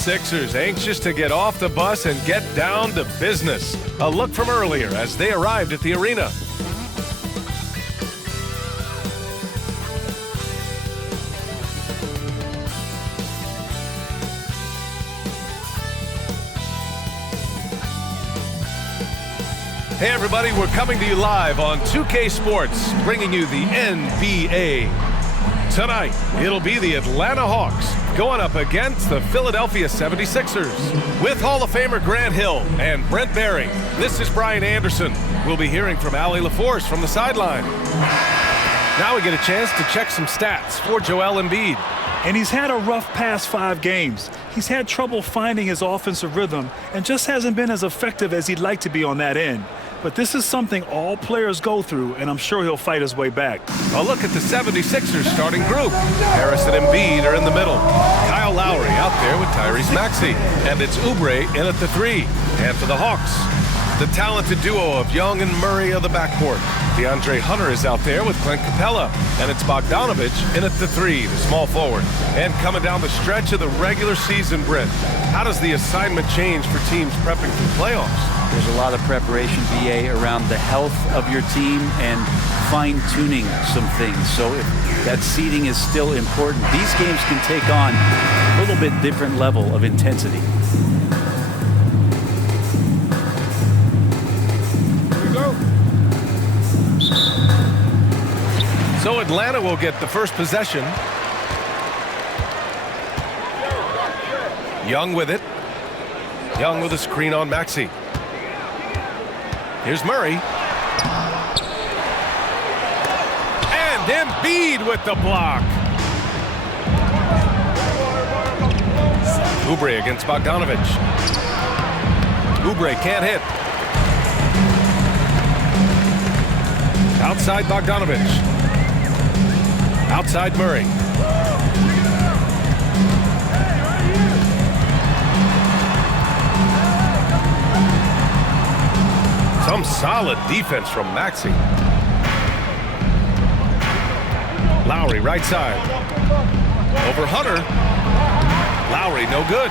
Sixers anxious to get off the bus and get down to business. A look from earlier as they arrived at the arena. Hey everybody, we're coming to you live on 2K Sports, bringing you the NBA. Tonight, it'll be the Atlanta Hawks going up against the Philadelphia 76ers. With Hall of Famer Grant Hill and Brent Barry, this is Brian Anderson. We'll be hearing from Allie LaForce from the sideline. Now we get a chance to check some stats for Joel Embiid. And he's had a rough past 5 games. He's had trouble finding his offensive rhythm and just hasn't been as effective as he'd like to be on that end. But this is something all players go through, and I'm sure he'll fight his way back. A look at the 76ers starting group. Harris and Embiid are in the middle. Kyle Lowry out there with Tyrese Maxey. And it's Oubre in at the 3. And for the Hawks, the talented duo of Young and Murray of the backcourt. DeAndre Hunter is out there with Clint Capella. And it's Bogdanovich in at the 3, the small forward. And coming down the stretch of the regular season, Brent, how does the assignment change for teams prepping for the playoffs? There's a lot of preparation, BA, around the health of your team and fine-tuning some things. So if that seeding is still important, these games can take on a little bit different level of intensity. Here we go. So Atlanta will get the first possession. Young with it. Young with a screen on Maxey. Here's Murray. And Embiid with the block. Oubre against Bogdanovich. Oubre can't hit. Outside Bogdanovich. Outside Murray. Some solid defense from Maxey. Lowry right side. Over Hunter. Lowry no good.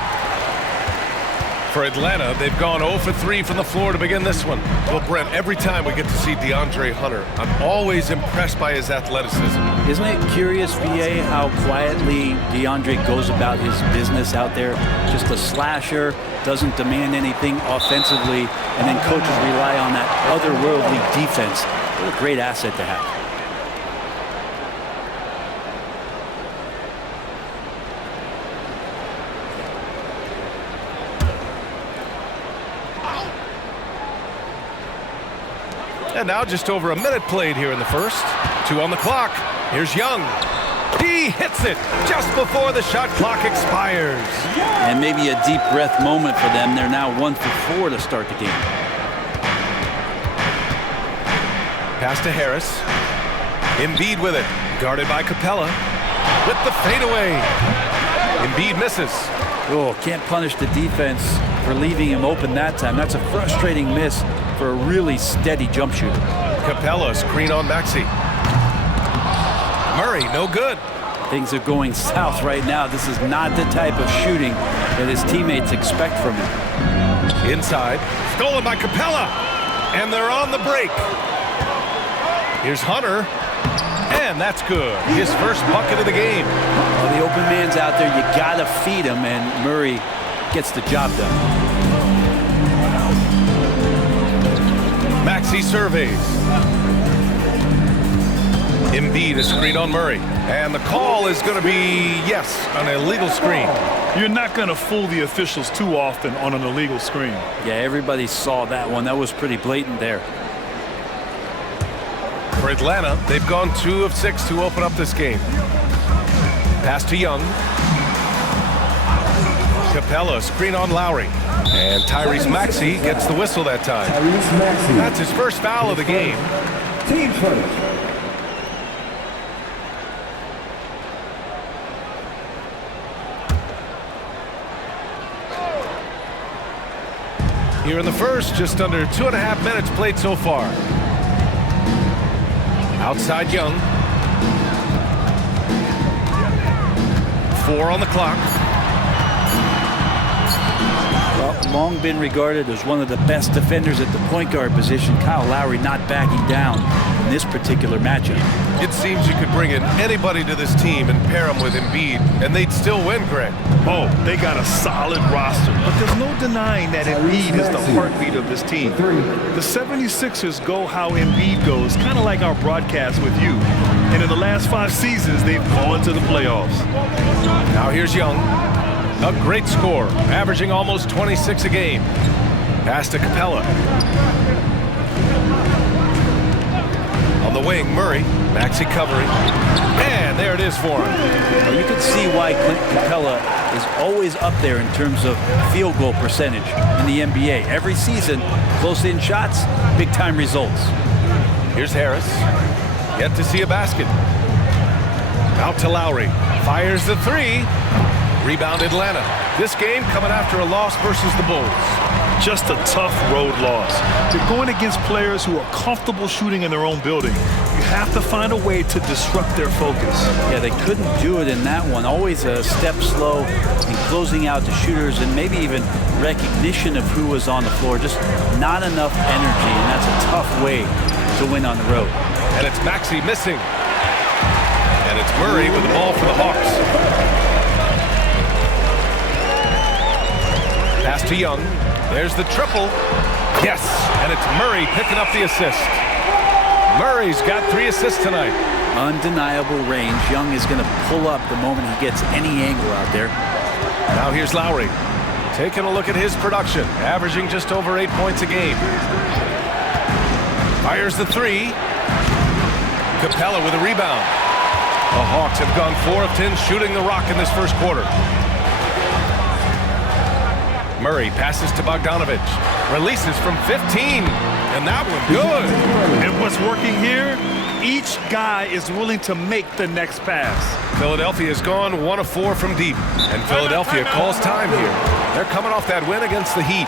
For Atlanta, they've gone 0 for 3 from the floor to begin this one. Well, Brent, every time we get to see DeAndre Hunter, I'm always impressed by his athleticism. Isn't it curious, VA, how quietly DeAndre goes about his business out there? Just a slasher, doesn't demand anything offensively, and then coaches rely on that otherworldly defense. What a great asset to have. And now just over a minute played here in the first. 2 on the clock. Here's Young. He hits it just before the shot clock expires. And maybe a deep breath moment for them. They're now 1 for 4 to start the game. Pass to Harris. Embiid with it. Guarded by Capella. With the fadeaway. Embiid misses. Oh, can't punish the defense for leaving him open that time. That's a frustrating miss for a really steady jump shooter. Capella screen on Maxey. Murray, no good. Things are going south right now. This is not the type of shooting that his teammates expect from him. Inside, stolen by Capella. And they're on the break. Here's Hunter. And that's good. His first bucket of the game. Well, the open man's out there. You gotta feed him, and Murray gets the job done. Maxey surveys. Embiid a screen on Murray. And the call is going to be, yes, an illegal screen. You're not going to fool the officials too often on an illegal screen. Yeah, everybody saw that one. That was pretty blatant there. For Atlanta, they've gone 2 of 6 to open up this game. Pass to Young. Capella screen on Lowry. And Tyrese Maxey gets the whistle that time. That's his first foul of the game. Team first. Here in the first, just under 2.5 minutes played so far. Outside Young. 4 on the clock. long been regarded as one of the best defenders at the point guard position. Kyle Lowry not backing down in this particular matchup. It seems you could bring in anybody to this team and pair them with Embiid, and they'd still win, Greg. Oh, they got a solid roster, but there's no denying that Embiid is the heartbeat of this team. The 76ers go how Embiid goes, kind of like our broadcast with you. And in the last 5 seasons, they've gone to the playoffs. Now here's Young. A great score, averaging almost 26 a game. Pass to Capella. On the wing, Murray. Maxey covering. And there it is for him. Well, you can see why Clint Capella is always up there in terms of field goal percentage in the NBA. Every season, close-in shots, big-time results. Here's Harris. Yet to see a basket. Out to Lowry. Fires the 3. Rebound Atlanta. This game coming after a loss versus the Bulls. Just a tough road loss. You're going against players who are comfortable shooting in their own building. You have to find a way to disrupt their focus. Yeah, they couldn't do it in that one. Always a step slow in closing out the shooters and maybe even recognition of who was on the floor. Just not enough energy, and that's a tough way to win on the road. And it's Maxey missing. And it's Murray with the ball for the Hawks. Pass to Young. There's the triple. Yes, and it's Murray picking up the assist. Murray's got 3 assists tonight. Undeniable range. Young is going to pull up the moment he gets any angle out there. Now here's Lowry. Taking a look at his production, averaging just over 8 points a game. Fires the 3. Capella with a rebound. The Hawks have gone 4 of 10 shooting the rock in this first quarter. Murray passes to Bogdanovich. Releases from 15. And that one good. And what's working here? Each guy is willing to make the next pass. Philadelphia's gone 1 of 4 from deep. And Philadelphia calls time here. They're coming off that win against the Heat.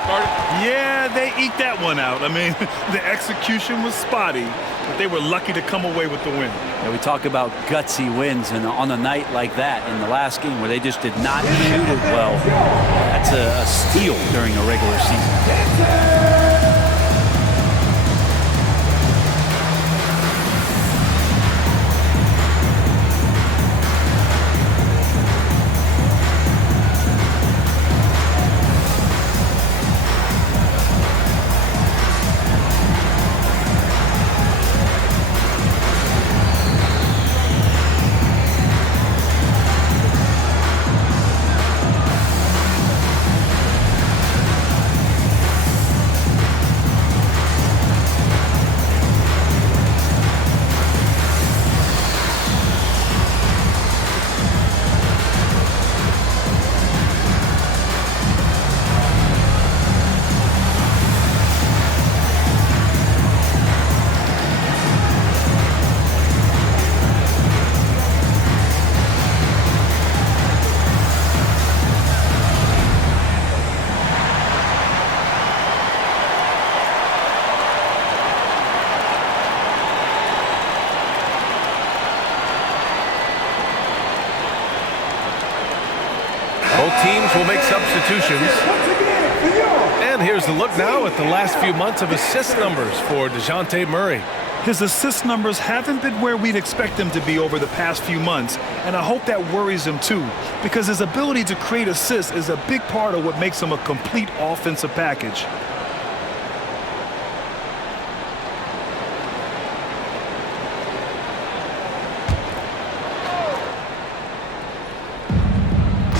Yeah, they eked that one out. I mean, the execution was spotty, but they were lucky to come away with the win. Yeah, we talk about gutsy wins, and on a night like that in the last game where they just did not shoot it well, that's a steal during a regular season. Both teams will make substitutions. And here's the look now at the last few months of assist numbers for DeJounte Murray. His assist numbers haven't been where we'd expect them to be over the past few months, and I hope that worries him too, because his ability to create assists is a big part of what makes him a complete offensive package.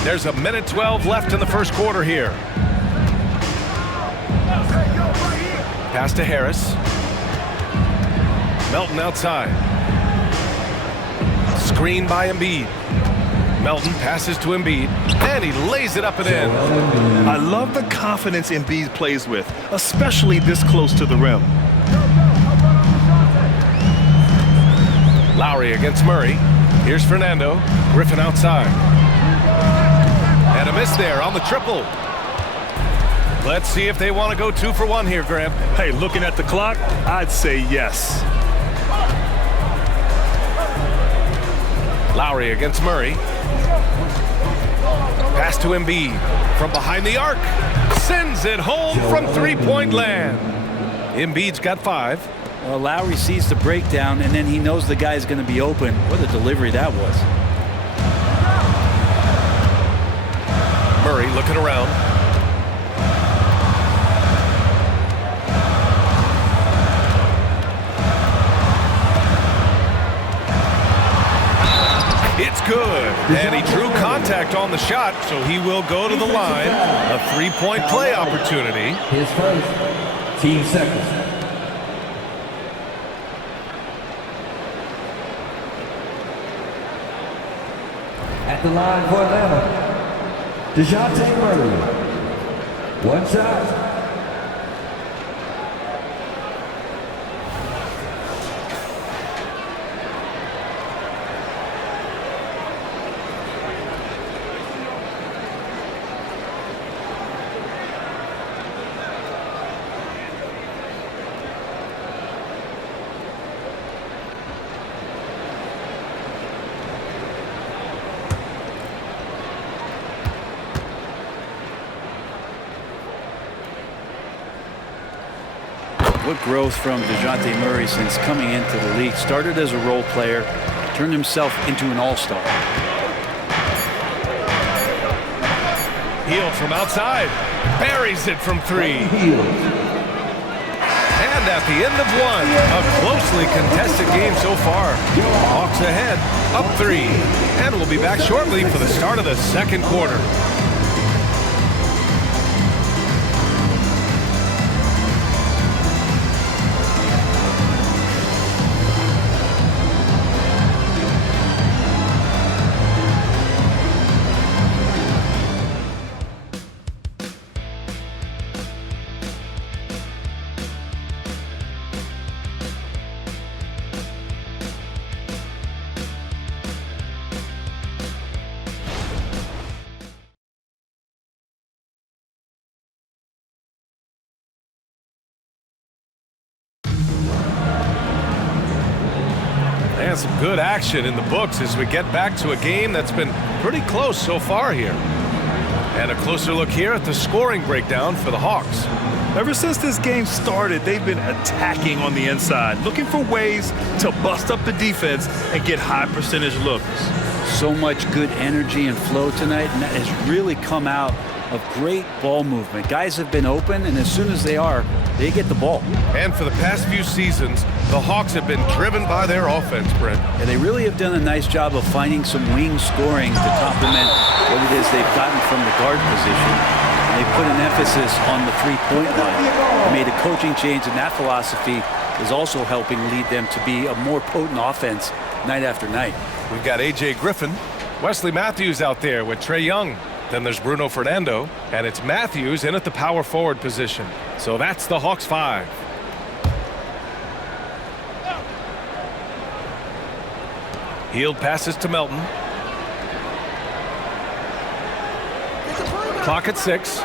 There's a minute 12 left in the first quarter here. Pass to Harris. Melton outside. Screen by Embiid. Melton passes to Embiid, and he lays it up and in. I love the confidence Embiid plays with, especially this close to the rim. Lowry against Murray. Here's Fernando. Griffin outside. And a miss there on the triple. Let's see if they want to go 2 for 1 here, Graham. Hey, looking at the clock, I'd say yes. Lowry against Murray. Pass to Embiid. From behind the arc. Sends it home from three-point land. Embiid's got 5. Well, Lowry sees the breakdown, and then he knows the guy's going to be open. What a delivery that was. Murray looking around. It's good. And he drew contact on the shot, so he will go to the line. A three-point play opportunity. His first. Team seconds. At the line for Atlanta, DeJounte Murray. One shot. What growth from DeJounte Murray since coming into the league. Started as a role player, turned himself into an all-star. Hield from outside. Buries it from 3. And at the end of 1, a closely contested game so far. Hawks ahead, up 3. And we'll be back shortly for the start of the second quarter. And some good action in the books as we get back to a game that's been pretty close so far here. And a closer look here at the scoring breakdown for the Hawks. Ever since this game started, they've been attacking on the inside, looking for ways to bust up the defense and get high percentage looks. So much good energy and flow tonight, and that has really come out of great ball movement. Guys have been open, and as soon as they are, they get the ball. And for the past few seasons, the Hawks have been driven by their offense, Brent. And they really have done a nice job of finding some wing scoring to complement what it is they've gotten from the guard position. And they've put an emphasis on the three-point line. They made a coaching change, and that philosophy is also helping lead them to be a more potent offense night after night. We've got A.J. Griffin, Wesley Matthews out there with Trae Young. Then there's Bruno Fernando, and it's Matthews in at the power forward position. So that's the Hawks 5. Hield passes to Melton. Clock at 6.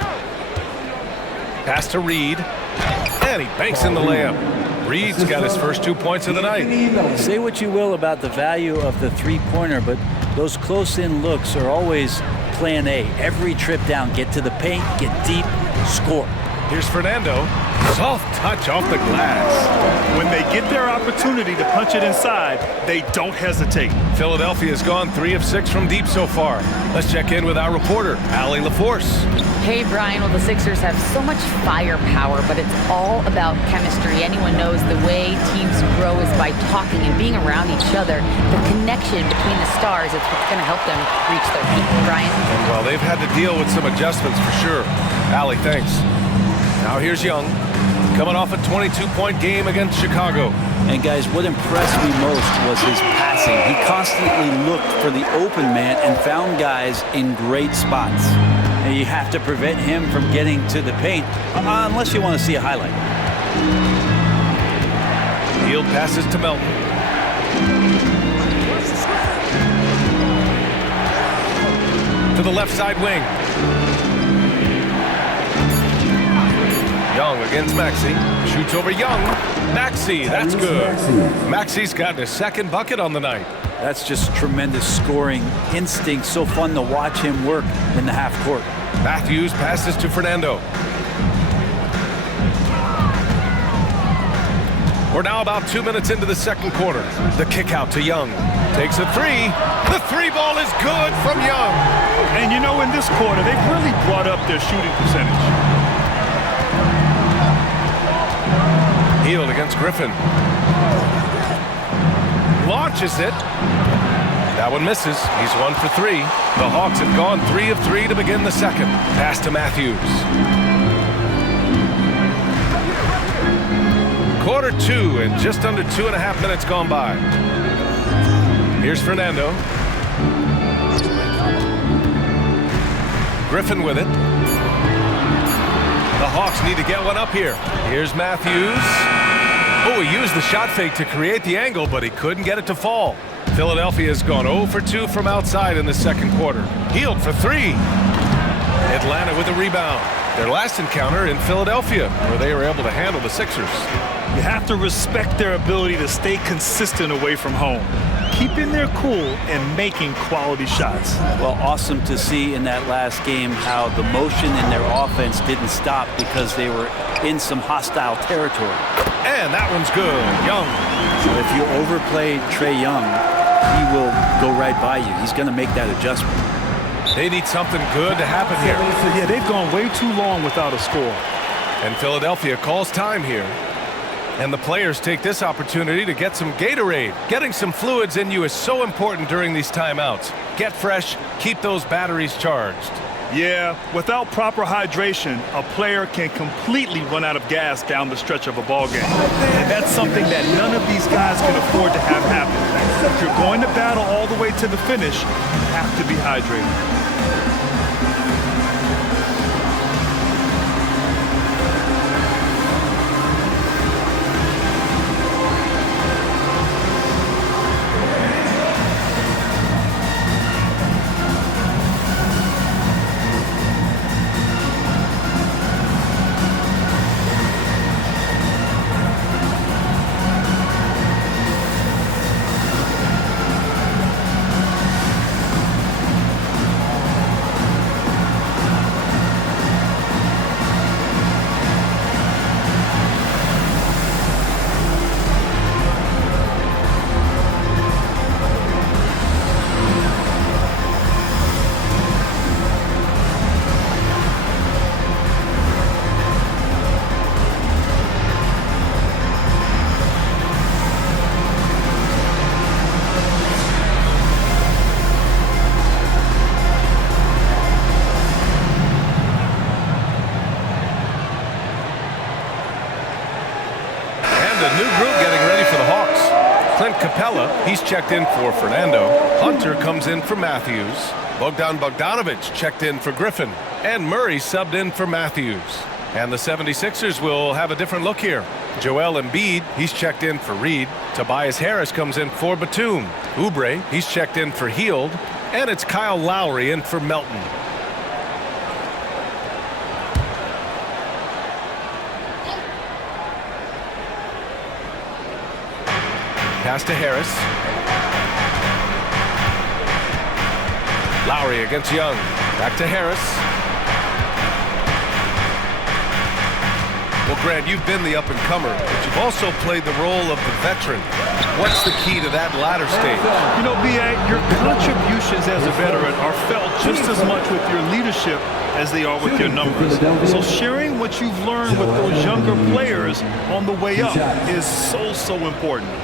Pass to Reed. And he banks in the layup. Reed's got his first 2 points of the night. Say what you will about the value of the three-pointer, but those close-in looks are always plan A. Every trip down, get to the paint, get deep, score. Here's Fernando. Soft touch off the glass. When they get their opportunity to punch it inside, they don't hesitate. Philadelphia's gone 3 of 6 from deep so far. Let's check in with our reporter, Allie LaForce. Hey, Brian. Well, the Sixers have so much firepower, but it's all about chemistry. Anyone knows the way teams grow is by talking and being around each other. The connection between the stars is what's going to help them reach their peak. Brian? Well, they've had to deal with some adjustments for sure. Allie, thanks. Now here's Young, coming off a 22-point game against Chicago. And guys, what impressed me most was his passing. He constantly looked for the open man and found guys in great spots. And you have to prevent him from getting to the paint, unless you want to see a highlight. Hield passes to Melton. To the left side wing. Young against Maxey. Shoots over Young. Maxey, that's good. Maxey's got his second bucket on the night. That's just tremendous scoring instinct. So fun to watch him work in the half court. Matthews passes to Fernando. We're now about 2 minutes into the second quarter. The kick out to Young. Takes a three. The three ball is good from Young. And you know, in this quarter, they've really brought up their shooting percentage. Hield against Griffin. Launches it. That one misses. He's 1 for 3. The Hawks have gone 3 of 3 to begin the second. Pass to Matthews. Quarter 2 and just under 2.5 minutes gone by. Here's Fernando. Griffin with it. The Hawks need to get one up here. Here's Matthews. Oh, he used the shot fake to create the angle, but he couldn't get it to fall. Philadelphia has gone 0 for 2 from outside in the second quarter. Hield for 3. Atlanta with a rebound. Their last encounter in Philadelphia, where they were able to handle the Sixers. You have to respect their ability to stay consistent away from home, keeping their cool and making quality shots. Well, awesome to see in that last game how the motion in their offense didn't stop because they were in some hostile territory. And that one's good. Young. If you overplay Trae Young, he will go right by you. He's going to make that adjustment. They need something good to happen here. Yeah, they've gone way too long without a score. And Philadelphia calls time here. And the players take this opportunity to get some Gatorade. Getting some fluids in you is so important during these timeouts. Get fresh, keep those batteries charged. Yeah, without proper hydration, a player can completely run out of gas down the stretch of a ball game. And that's something that none of these guys can afford to have happen. If you're going to battle all the way to the finish, you have to be hydrated. Capella, he's checked in for Fernando. Hunter comes in for Matthews. Bogdan Bogdanovic checked in for Griffin. And Murray subbed in for Matthews. And the 76ers will have a different look here. Joel Embiid, he's checked in for Reed. Tobias Harris comes in for Batum. Oubre, he's checked in for Hield. And it's Kyle Lowry in for Melton. Pass to Harris. Lowry against Young. Back to Harris. Well, Grant, you've been the up-and-comer, but you've also played the role of the veteran. What's the key to that latter stage? You know, B.A., your contributions as a veteran are felt just as much with your leadership as they are with your numbers. So sharing what you've learned with those younger players on the way up is so important.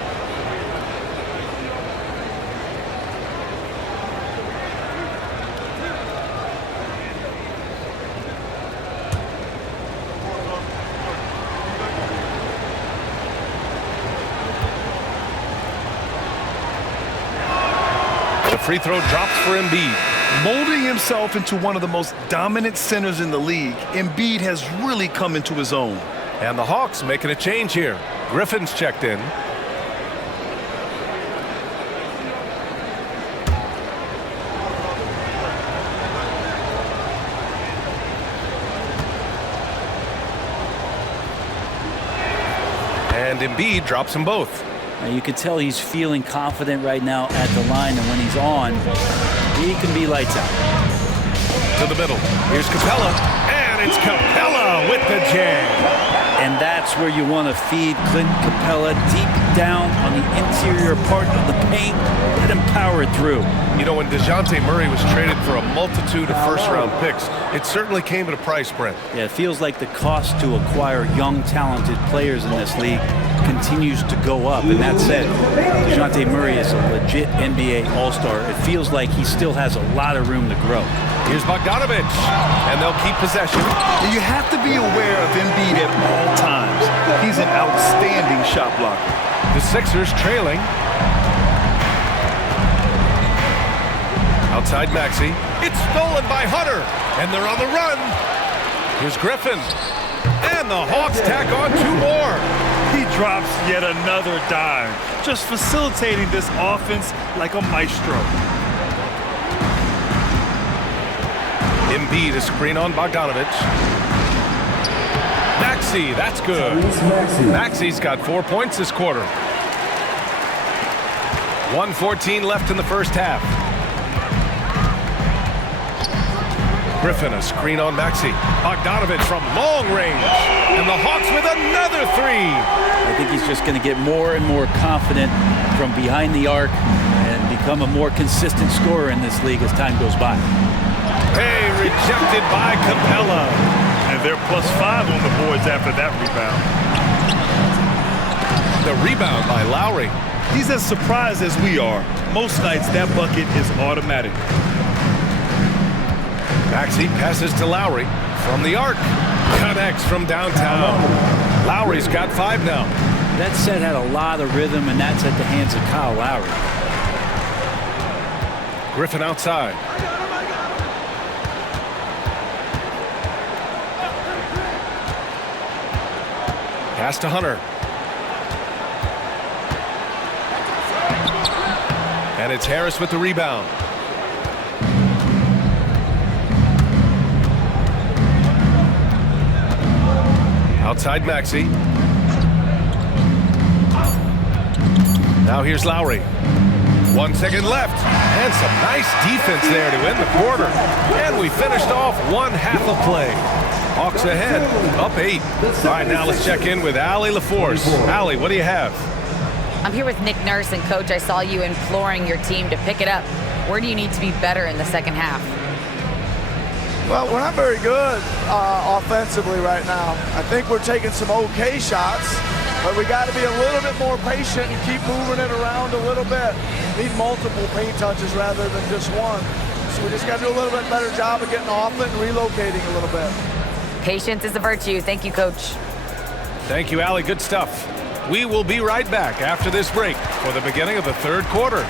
Free throw drops for Embiid. Molding himself into one of the most dominant centers in the league, Embiid has really come into his own. And the Hawks making a change here. Griffin's checked in. And Embiid drops them both. You can tell he's feeling confident right now at the line, and when he's on, he can be lights out. To the middle. Here's Capella, and it's Capella with the jam. And that's where you want to feed Clint Capella, deep down on the interior part of the paint. Let him power it through. You know, when DeJounte Murray was traded for a multitude of first-round picks, it certainly came at a price, Brent. Yeah, it feels like the cost to acquire young, talented players in this league continues to go up. And that said, DeJounte Murray is a legit NBA All-Star. It feels like he still has a lot of room to grow. Here's Bogdanovic, and they'll keep possession. You have to be aware of Embiid at all times. He's an outstanding shot blocker. The Sixers trailing. Outside Maxey. It's stolen by Hunter, and they're on the run. Here's Griffin, and the Hawks tack on 2 more. He drops yet another dime, just facilitating this offense like a maestro. Embiid, a screen on Bogdanovic. Maxey, that's good. Maxey's got 4 points this quarter. 1:14 left in the first half. Griffin, a screen on Maxey. Bogdanovic from long range. And the Hawks with another 3. I think he's just going to get more and more confident from behind the arc and become a more consistent scorer in this league as time goes by. Hey, rejected by Capella. And they're +5 on the boards after that rebound. The rebound by Lowry. He's as surprised as we are. Most nights, that bucket is automatic. Maxey passes to Lowry from the arc. Connects from downtown. Lowry's got 5 now. That set had a lot of rhythm, and that's at the hands of Kyle Lowry. Griffin outside. Pass to Hunter. And it's Harris with the rebound. Outside Maxey. Now here's Lowry. 1 second left. And some nice defense there to end the quarter. And we finished off 1/2 of play. Hawks ahead, up 8. All right, now let's check in with Allie LaForce. Allie, what do you have? I'm here with Nick Nurse, and Coach, I saw you imploring your team to pick it up. Where do you need to be better in the second half? Well, we're not very good offensively right now. I think we're taking some okay shots, but we got to be a little bit more patient and keep moving it around a little bit. Need multiple paint touches rather than just one. So we just got to do a little bit better job of getting off it and relocating a little bit. Patience is a virtue. Thank you, Coach. Thank you, Allie. Good stuff. We will be right back after this break for the beginning of the third quarter.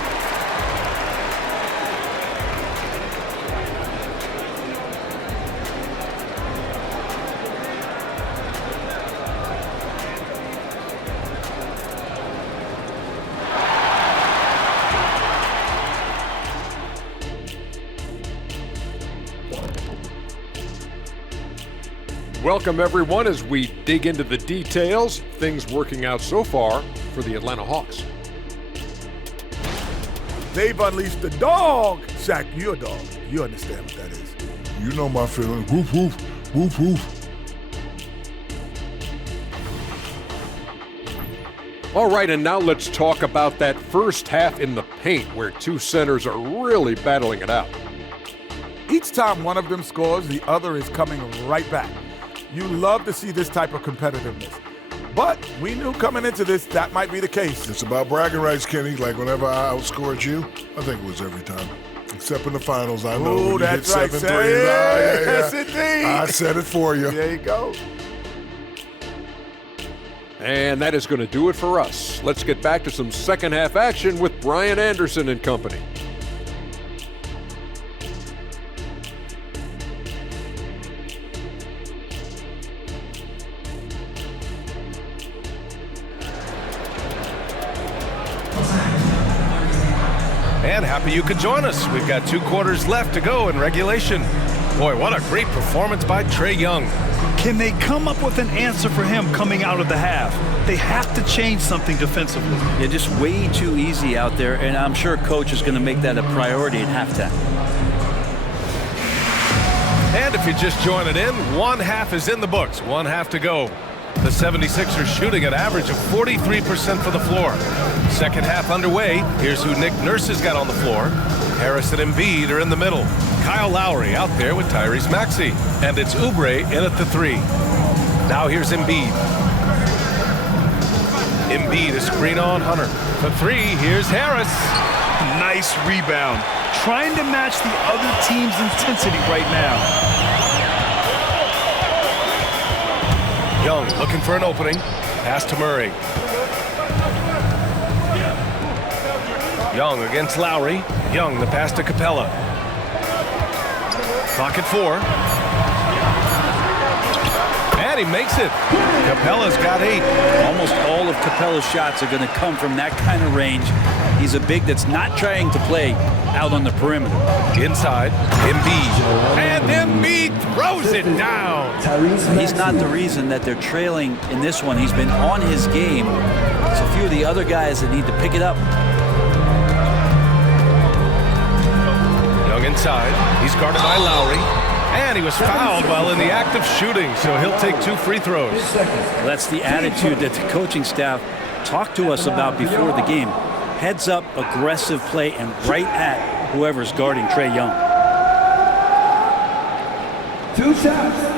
Welcome, everyone, as we dig into the details. Things working out so far for the Atlanta Hawks. They've unleashed the dog. Shaq, you're a dog. You understand what that is. You know my feeling. Woof, woof, woof, woof. All right, and now let's talk about that first half in the paint where 2 centers are really battling it out. Each time one of them scores, the other is coming right back. You love to see this type of competitiveness. But we knew coming into this that might be the case. It's about bragging rights, Kenny. Like whenever I outscored you, I think it was every time. Except in the finals, I know. Oh, when that's you hit right. 7 threes. Yes, indeed. I said it for you. There you go. And that is going to do it for us. Let's get back to some second half action with Brian Anderson and company. And happy you could join us. We've got 2 quarters left to go in regulation. Boy, what a great performance by Trae Young. Can they come up with an answer for him coming out of the half? They have to change something defensively. Yeah, just way too easy out there, and I'm sure coach is going to make that a priority at halftime. And if you're just joining in, one half is in the books. One half to go. The 76ers shooting an average of 43% for the floor. Second half underway. Here's who Nick Nurse has got on the floor. Harris and Embiid are in the middle. Kyle Lowry out there with Tyrese Maxey. And it's Oubre in at the 3. Now here's Embiid. Embiid, a screen on Hunter. For 3, here's Harris. Nice rebound. Trying to match the other team's intensity right now. Young looking for an opening. Pass to Murray. Young against Lowry. Young, the pass to Capella. Clock at 4. And he makes it. Capella's got 8. Almost all of Capella's shots are going to come from that kind of range. He's a big that's not trying to play out on the perimeter. Inside, Embiid. And Embiid throws it down. He's not the reason that they're trailing in this one. He's been on his game. It's a few of the other guys that need to pick it up. Young inside. He's guarded by Lowry. And he was fouled while in the act of shooting, so he'll take 2 free throws. Well, that's the attitude that the coaching staff talked to us about before the game. Heads up, aggressive play, and right at whoever's guarding Trae Young. 2 shots.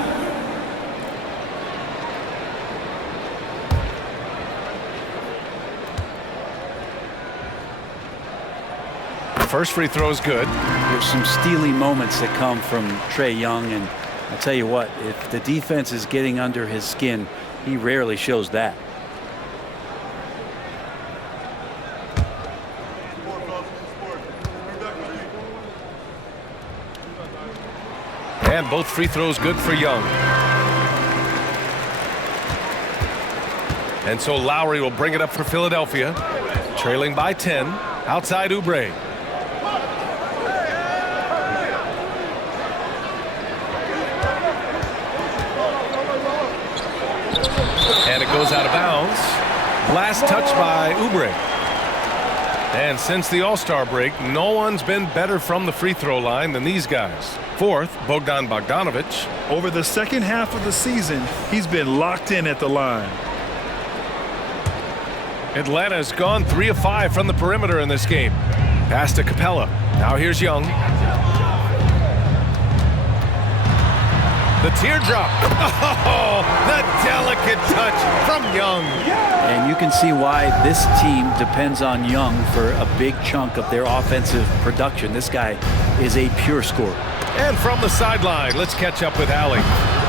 First free throw is good. There's some steely moments that come from Trae Young, and I'll tell you what, if the defense is getting under his skin, he rarely shows that. And both free throws good for Young. And so Lowry will bring it up for Philadelphia. Trailing by 10. Outside Oubre. And it goes out of bounds. Last touch by Oubre. And since the All-Star break, no one's been better from the free throw line than these guys. Fourth, Bogdan Bogdanovic. Over the second half of the season, he's been locked in at the line. Atlanta's gone 3 of 5 from the perimeter in this game. Pass to Capella. Now here's Young. The teardrop. Oh, the delicate touch from Young. And you can see why this team depends on Young for a big chunk of their offensive production. This guy is a pure scorer. And from the sideline, let's catch up with Allie.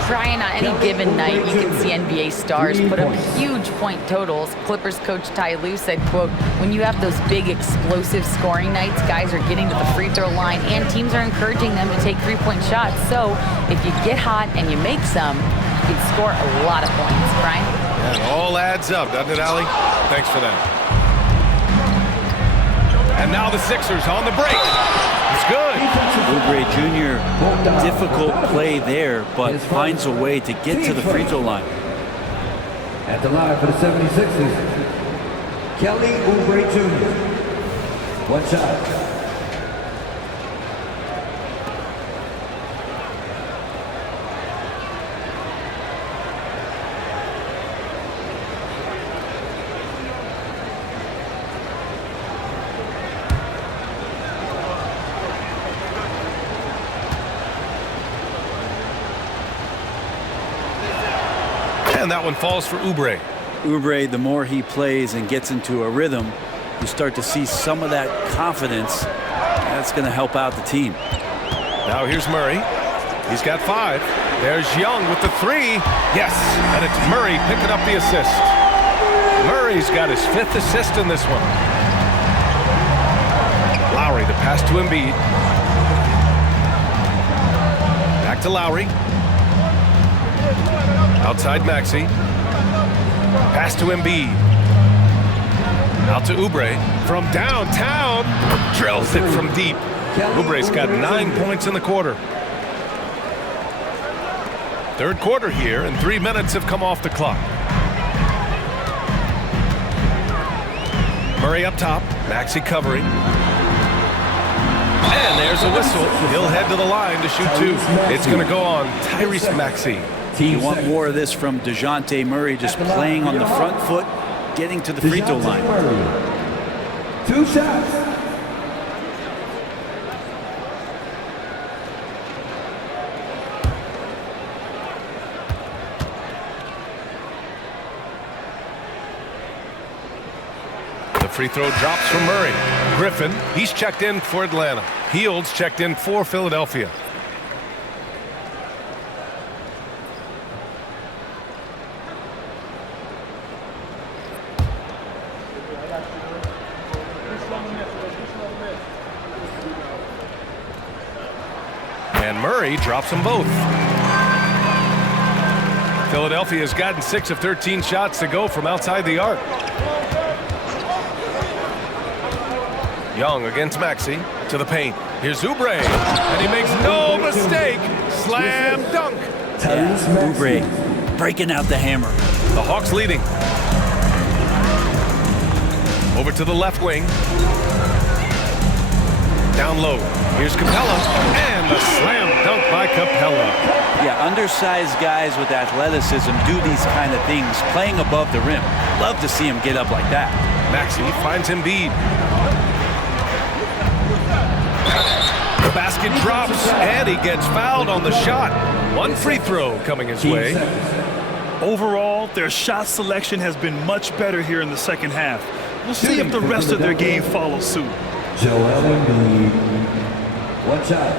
Brian, on any given night, you can see NBA stars put up huge point totals. Clippers coach Ty Lue said, quote, when you have those big explosive scoring nights, guys are getting to the free throw line and teams are encouraging them to take 3-point shots. So if you get hot and you make some, you can score a lot of points. Brian? Yeah, it all adds up, doesn't it, Allie? Thanks for that. And now the Sixers on the break. It's good. Oubre Jr., difficult play there, but finds a way to get to the free throw line. At the line for the 76ers, Kelly Oubre Jr. 1 shot. And that one falls for Oubre. Oubre, the more he plays and gets into a rhythm, you start to see some of that confidence. That's going to help out the team. Now here's Murray. He's got 5. There's Young with the 3. Yes, and it's Murray picking up the assist. Murray's got his 5th assist in this one. Lowry, the pass to Embiid. Back to Lowry. Outside Maxey. Pass to Embiid. Out to Oubre. From downtown. Drills it from deep. Oubre's got 9 points in the quarter. Third quarter here, and 3 minutes have come off the clock. Murray up top, Maxey covering. And there's a whistle. He'll head to the line to shoot two. It's going to go on Tyrese Maxey. You want more of this from DeJounte Murray, just playing on the front foot, getting to the free throw line. 2 shots. The free throw drops from Murray. Griffin, he's checked in for Atlanta. Hields checked in for Philadelphia. And Murray drops them both. Philadelphia has gotten 6 of 13 shots to go from outside the arc. Young against Maxey to the paint. Here's Oubre, and he makes no mistake. Slam dunk. Yeah, Oubre breaking out the hammer. The Hawks leading. Over to the left wing. Down low. Here's Capella, and the slam dunk by Capella. Yeah, undersized guys with athleticism do these kind of things, playing above the rim. Love to see him get up like that. Maxey finds Embiid. The basket drops, and he gets fouled on the shot. One free throw coming his way. Overall, their shot selection has been much better here in the second half. We'll see if the rest of their game follows suit. Joel Embiid. 1 shot.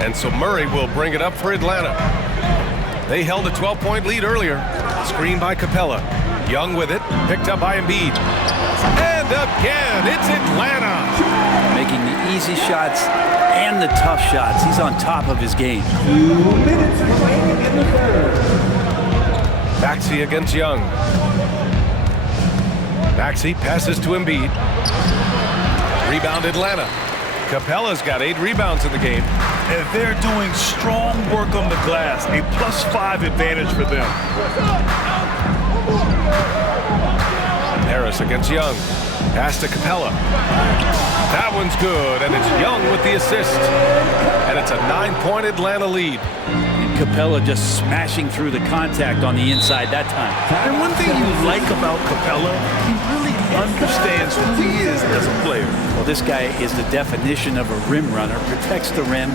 And so Murray will bring it up for Atlanta. They held a 12-point lead earlier. Screen by Capella. Young with it, picked up by Embiid. And again, it's Atlanta. Making the easy shots and the tough shots. He's on top of his game. 2 minutes remaining in the third. Maxey against Young. Maxey passes to Embiid. Rebound Atlanta. Capella's got 8 rebounds in the game. And they're doing strong work on the glass. A +5 advantage for them. Harris against Young. Pass to Capella. That one's good, and it's Young with the assist. And it's a 9-point Atlanta lead. And Capella just smashing through the contact on the inside that time. And one thing you like about Capella, he really understands who he is as a player. Well, this guy is the definition of a rim runner, protects the rim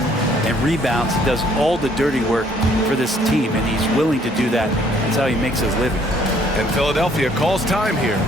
and rebounds, does all the dirty work for this team, and he's willing to do that. That's how he makes his living. And Philadelphia calls time here.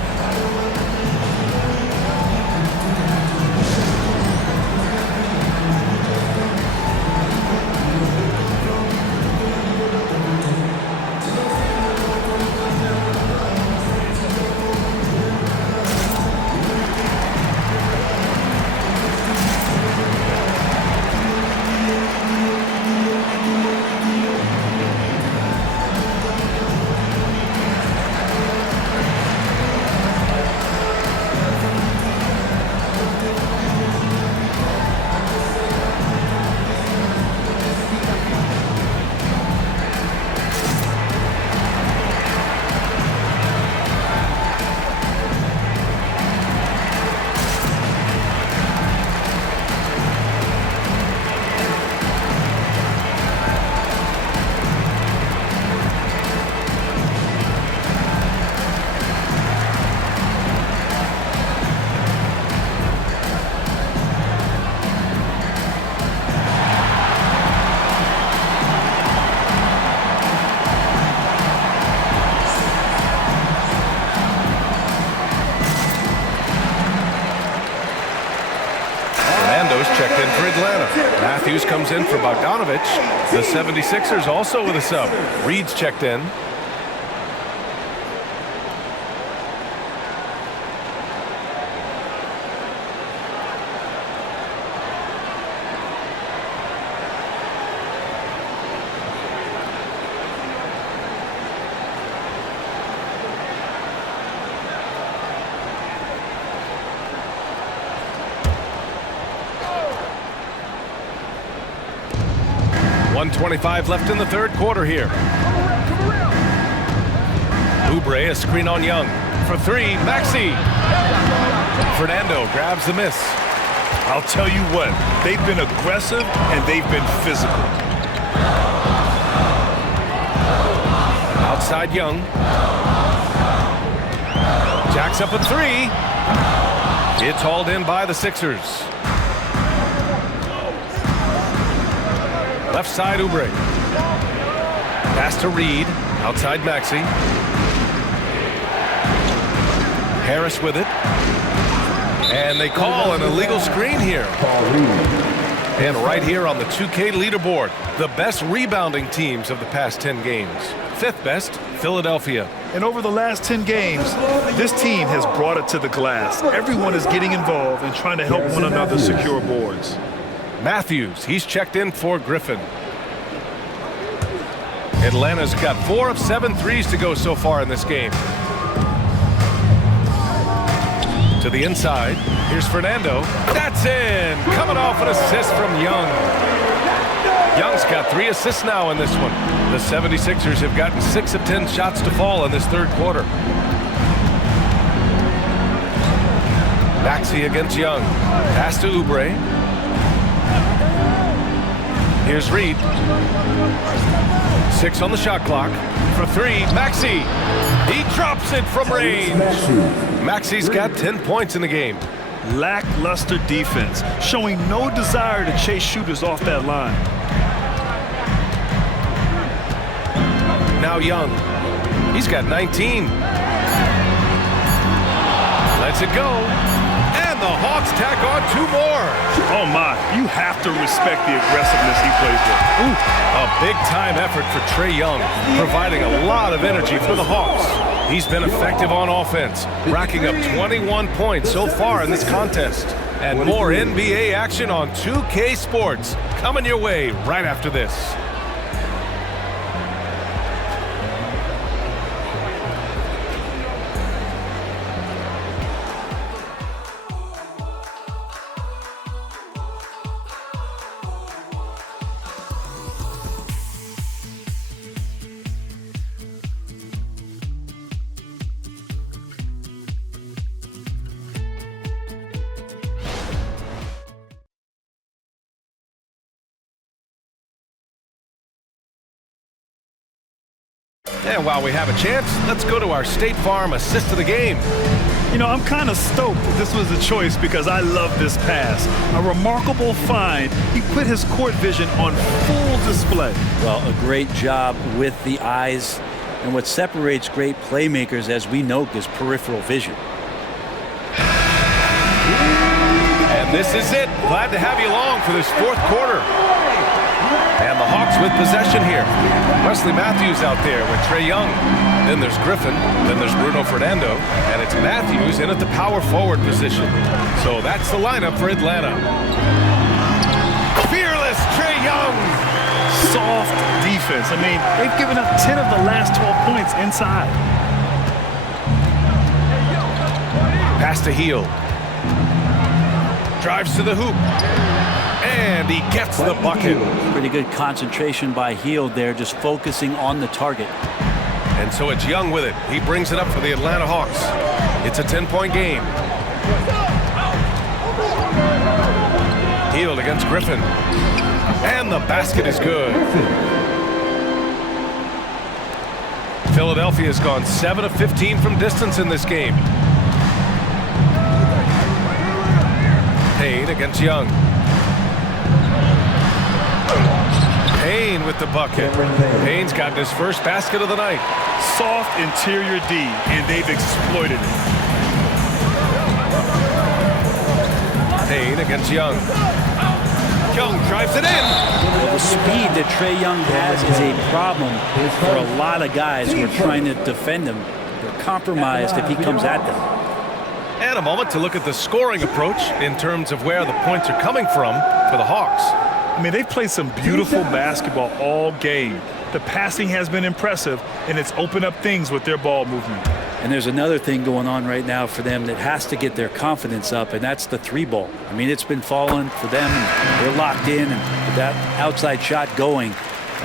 Checked in for Atlanta. Matthews comes in for Bogdanovich. The 76ers also with a sub. Reed's checked in. 1:25 left in the third quarter here. Oubre, a screen on Young. For three, Maxey. Fernando grabs the miss. I'll tell you what, they've been aggressive and they've been physical. Outside Young. Jacks up a three. It's hauled in by the Sixers. Left side, Oubre. Pass to Reed. Outside Maxey. Harris with it. And they call an illegal screen here. And right here on the 2K leaderboard, the best rebounding teams of the past 10 games. Fifth best, Philadelphia. And over the last 10 games, this team has brought it to the glass. Everyone is getting involved and trying to help one another secure boards. Matthews, he's checked in for Griffin. Atlanta's got 4 of 7 threes to go so far in this game. To the inside, here's Fernando. That's in! Coming off an assist from Young. Young's got 3 assists now in this one. The 76ers have gotten 6 of 10 shots to fall in this third quarter. Maxey against Young. Pass to Oubre. Here's Reed. 6 on the shot clock. For 3, Maxey. He drops it from range. Maxey's got 10 points in the game. Lackluster defense, showing no desire to chase shooters off that line. Now Young. He's got 19. Lets it go. And the Hawks tack on 2 more. Oh my, you have to respect the aggressiveness he plays with. Ooh, a big-time effort for Trae Young, providing a lot of energy for the Hawks. He's been effective on offense, racking up 21 points so far in this contest. And more NBA action on 2K Sports coming your way right after this. And while we have a chance, let's go to our State Farm assist of the game. You know, I'm kind of stoked that this was a choice because I love this pass. A remarkable find. He put his court vision on full display. Well, a great job with the eyes. And what separates great playmakers, as we know, is peripheral vision. And this is it. Glad to have you along for this fourth quarter. And the Hawks with possession here. Wesley Matthews out there with Trae Young. Then there's Griffin. Then there's Bruno Fernando. And it's Matthews in at the power forward position. So that's the lineup for Atlanta. Fearless Trae Young. Soft defense. I mean, they've given up 10 of the last 12 points inside. Pass to Hield. Drives to the hoop. And he gets the bucket. Pretty good concentration by Hield there, just focusing on the target. And so it's Young with it. He brings it up for the Atlanta Hawks. It's a 10-point game. Hield against Griffin. And the basket is good. Philadelphia's gone 7 of 15 from distance in this game. Payne against Young. Payne with the bucket. Payne's gotten his first basket of the night. Soft interior D, and they've exploited it. Payne against Young. Young drives it in. Well, the speed that Trae Young has is a problem for a lot of guys who are trying to defend him. They're compromised if he comes at them. And a moment to look at the scoring approach in terms of where the points are coming from for the Hawks. I mean, they've played some beautiful basketball all game. The passing has been impressive, and it's opened up things with their ball movement. And there's another thing going on right now for them that has to get their confidence up, and that's the 3-ball. I mean, it's been falling for them, and they're locked in, and with that outside shot going,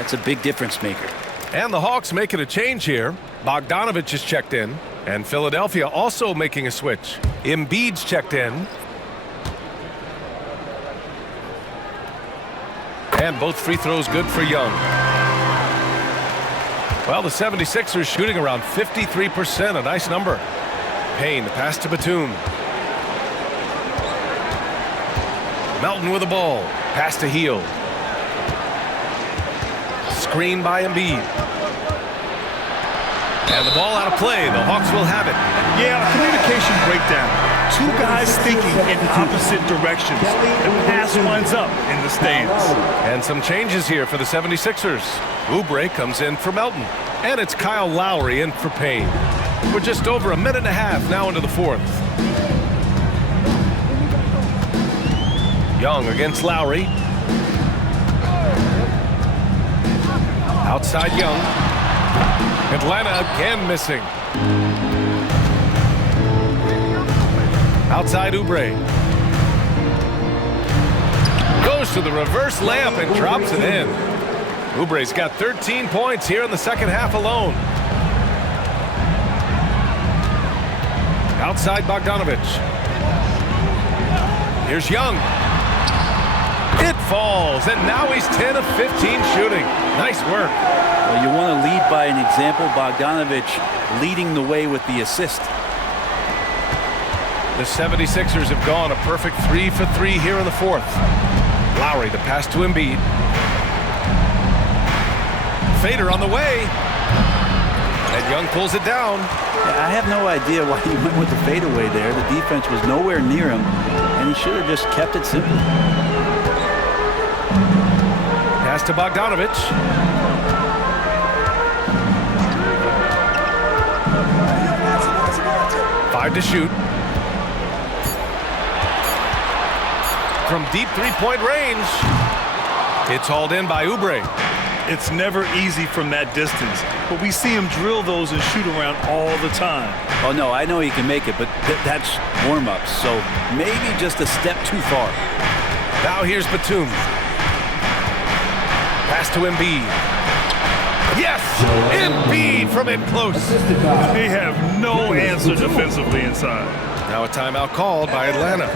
That's a big difference maker. And the Hawks making a change here. Bogdanovich is checked in. And Philadelphia also making a switch. Embiid's checked in. And both free throws good for Young. Well, the 76ers shooting around 53%, a nice number. Payne, the pass to Batum. Melton with the ball. Pass to Hield. Screen by Embiid. And the ball out of play. The Hawks will have it. Yeah, communication breakdown. Two guys thinking in opposite directions. The pass winds up in the stands. And some changes here for the 76ers. Oubre comes in for Melton. And it's Kyle Lowry in for Payne. We're just over a minute and a half now into the fourth. Young against Lowry. Outside Young. Atlanta again missing. Outside Oubre. Goes to the reverse layup and drops it in. Oubre's got 13 points here in the second half alone. Outside Bogdanovich. Here's Young. It falls, and now he's 10 of 15 shooting. Nice work. Well, you want to lead by an example. Bogdanovich leading the way with the assist. The 76ers have gone a perfect 3 for 3 here in the fourth. Lowry, the pass to Embiid. Fader on the way. And Young pulls it down. Yeah, I have no idea why he went with the fadeaway there. The defense was nowhere near him, and he should have just kept it simple. Pass to Bogdanovich. Five to shoot. From deep three-point range. It's hauled in by Oubre. It's never easy from that distance, but we see him drill those and shoot around all the time. Oh, no, I know he can make it, but that's warm-ups, so maybe just a step too far. Now here's Batum. Pass to Embiid. Yes! Embiid from in close. They have no answer defensively inside. Now a timeout called by Atlanta.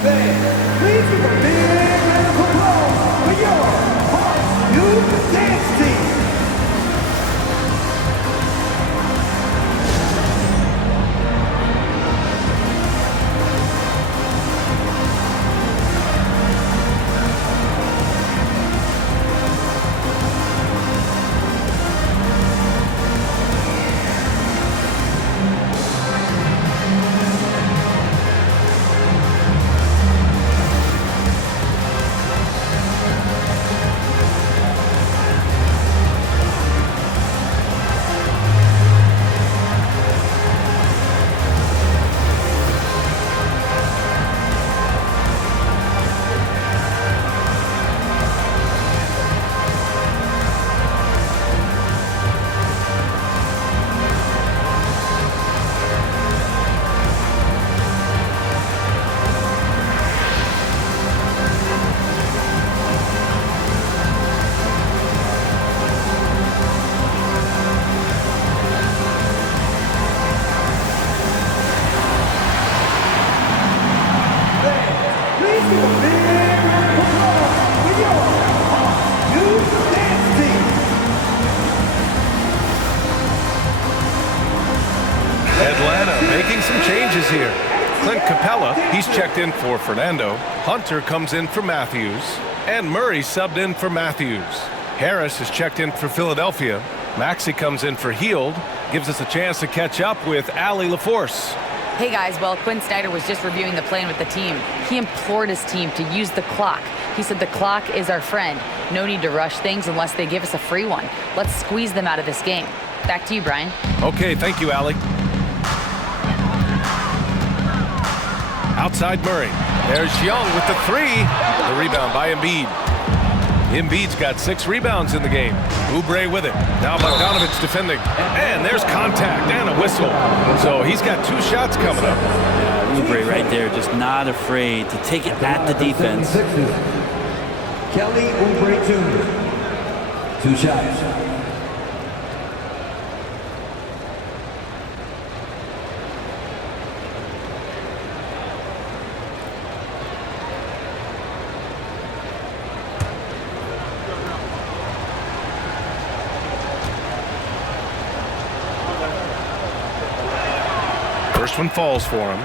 Please give a big round of applause for your Hawks Youth Dance Team. Atlanta making some changes here. Clint Capella, he's checked in for Fernando. Hunter comes in for Matthews. And Murray subbed in for Matthews. Harris is checked in for Philadelphia. Maxey comes in for Hield. Gives us a chance to catch up with Allie LaForce. Hey guys, well, Quinn Snyder was just reviewing the plan with the team. He implored his team to use the clock. He said the clock is our friend. No need to rush things unless they give us a free one. Let's squeeze them out of this game. Back to you, Brian. Okay, thank you, Allie. Outside Murray. There's Young with the three. The rebound by Embiid. Embiid's got 6 rebounds in the game. Oubre with it. Now Bogdanovic defending. And there's contact and a whistle. So he's got 2 shots coming up. Oubre right there, just not afraid to take it at the defense. Kelly Oubre Jr. 2 shots. First one falls for him.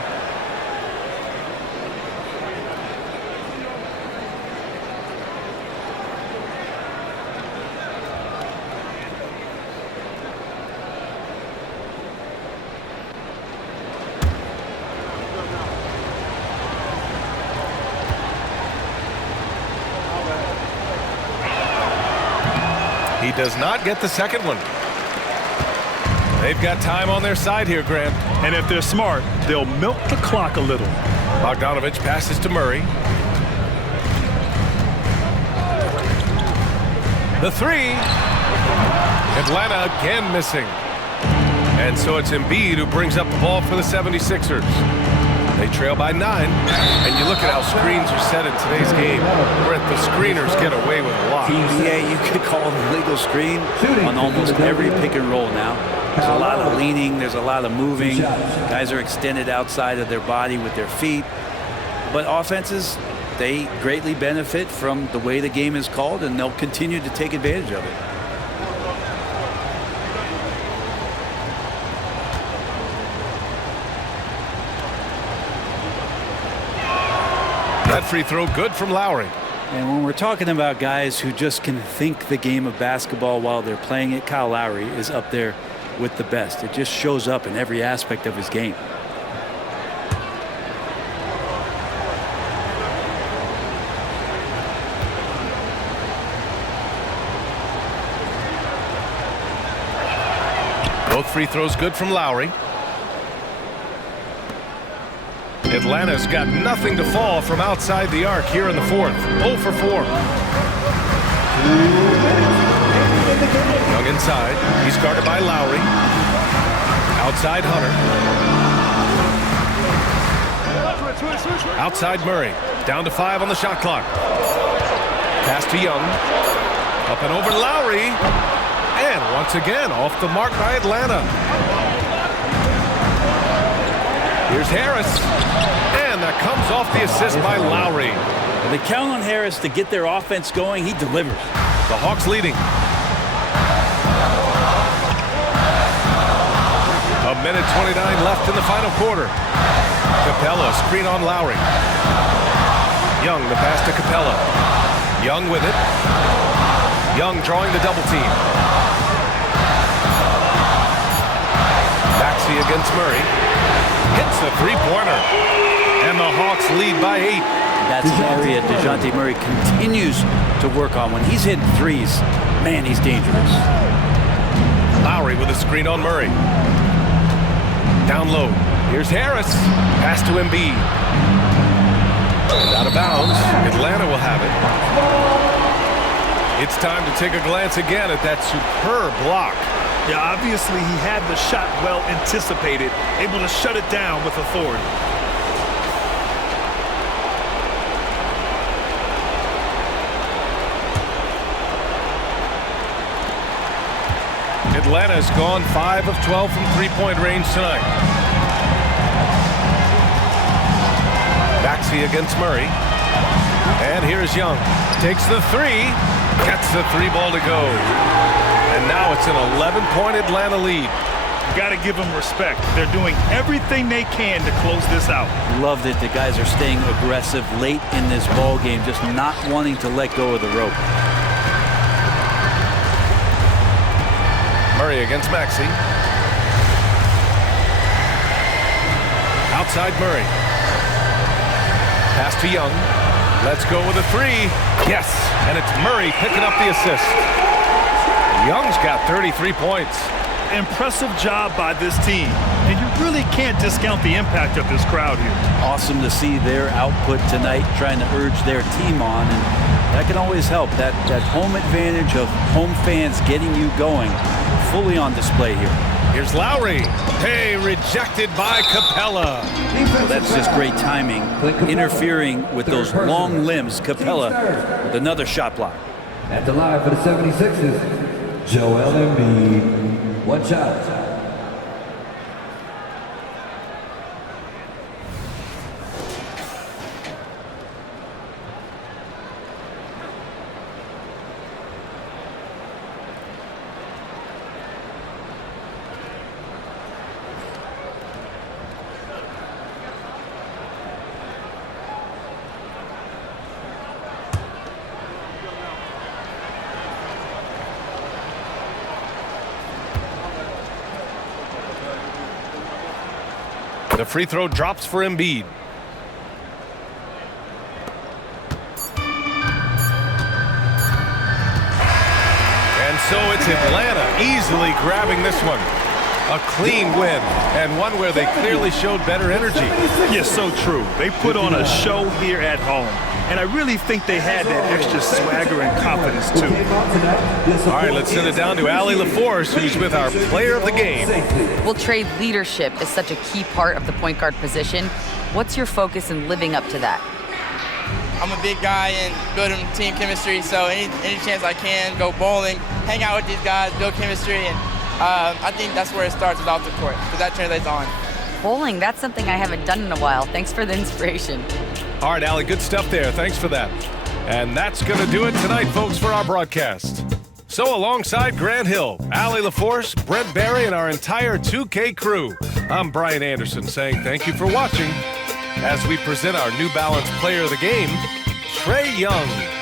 He does not get the second one. They've got time on their side here, Grant. And if they're smart, they'll milk the clock a little. Bogdanovic passes to Murray. The 3. Atlanta again missing. And so it's Embiid who brings up the ball for the 76ers. They trail by 9. And you look at how screens are set in today's game. Brett, the screeners get away with a lot. Yeah, you could call it a legal screen on almost every pick and roll now. There's a lot of leaning. There's a lot of moving. Guys are extended outside of their body with their feet. But offenses, they greatly benefit from the way the game is called, and they'll continue to take advantage of it. That free throw good from Lowry. And when we're talking about guys who just can think the game of basketball while they're playing it, Kyle Lowry is up there with the best. It just shows up in every aspect of his game. Both free throws good from Lowry. Atlanta's got nothing to fall from outside the arc here in the 4th. 0 for 4. Young inside. He's guarded by Lowry. Outside Hunter. Outside Murray. Down to 5 on the shot clock. Pass to Young. Up and over Lowry. And once again off the mark by Atlanta. Here's Harris. And that comes off the assist by Lowry. They count on Harris to get their offense going. He delivers. The Hawks leading. A minute 29 left in the final quarter. Capella, screen on Lowry. Young, the pass to Capella. Young with it. Young drawing the double team. Maxey against Murray. Hits the three-pointer. And the Hawks lead by 8. That's an area DeJounte Murray continues to work on. When he's hitting threes, man, he's dangerous. Lowry with a screen on Murray. Down low. Here's Harris. Pass to Embiid. And out of bounds. Atlanta will have it. It's time to take a glance again at that superb block. Yeah, obviously he had the shot well anticipated, able to shut it down with authority. Atlanta's gone 5 of 12 from three-point range tonight. Maxey against Murray. And here's Young. Takes the 3. Gets the 3-ball to go. And now it's an 11-point Atlanta lead. Got to give them respect. They're doing everything they can to close this out. Love that the guys are staying aggressive late in this ball game, just not wanting to let go of the rope. Murray against Maxey. Outside Murray. Pass to Young. Let's go with a 3. Yes, and it's Murray picking up the assist. Young's got 33 points. Impressive job by this team. And you really can't discount the impact of this crowd here. Awesome to see their output tonight, trying to urge their team on. And That can always help. That home advantage of home fans getting you going fully on display here. Here's Lowry. Hey, rejected by Capella. Well, that's just great timing, interfering with those long limbs. Capella with another shot block. At the line for the 76ers, Joel Embiid. One shot. The free throw drops for Embiid. And so it's Atlanta easily grabbing this one. A clean win, and one where they clearly showed better energy. Yes, so true. They put on a show here at home, and I really think they had that extra swagger and confidence, too. All right, let's send it down to Allie LaForce, who's with our player of the game. Well, Trey, leadership is such a key part of the point guard position. What's your focus in living up to that? I'm a big guy and building team chemistry, so any chance I can, go bowling, hang out with these guys, build chemistry, and I think that's where it starts with off the court, because that translates on. Bowling, that's something I haven't done in a while. Thanks for the inspiration. All right, Allie, good stuff there. Thanks for that. And that's going to do it tonight, folks, for our broadcast. So alongside Grant Hill, Allie LaForce, Brent Barry, and our entire 2K crew, I'm Brian Anderson saying thank you for watching as we present our New Balance Player of the Game, Trae Young.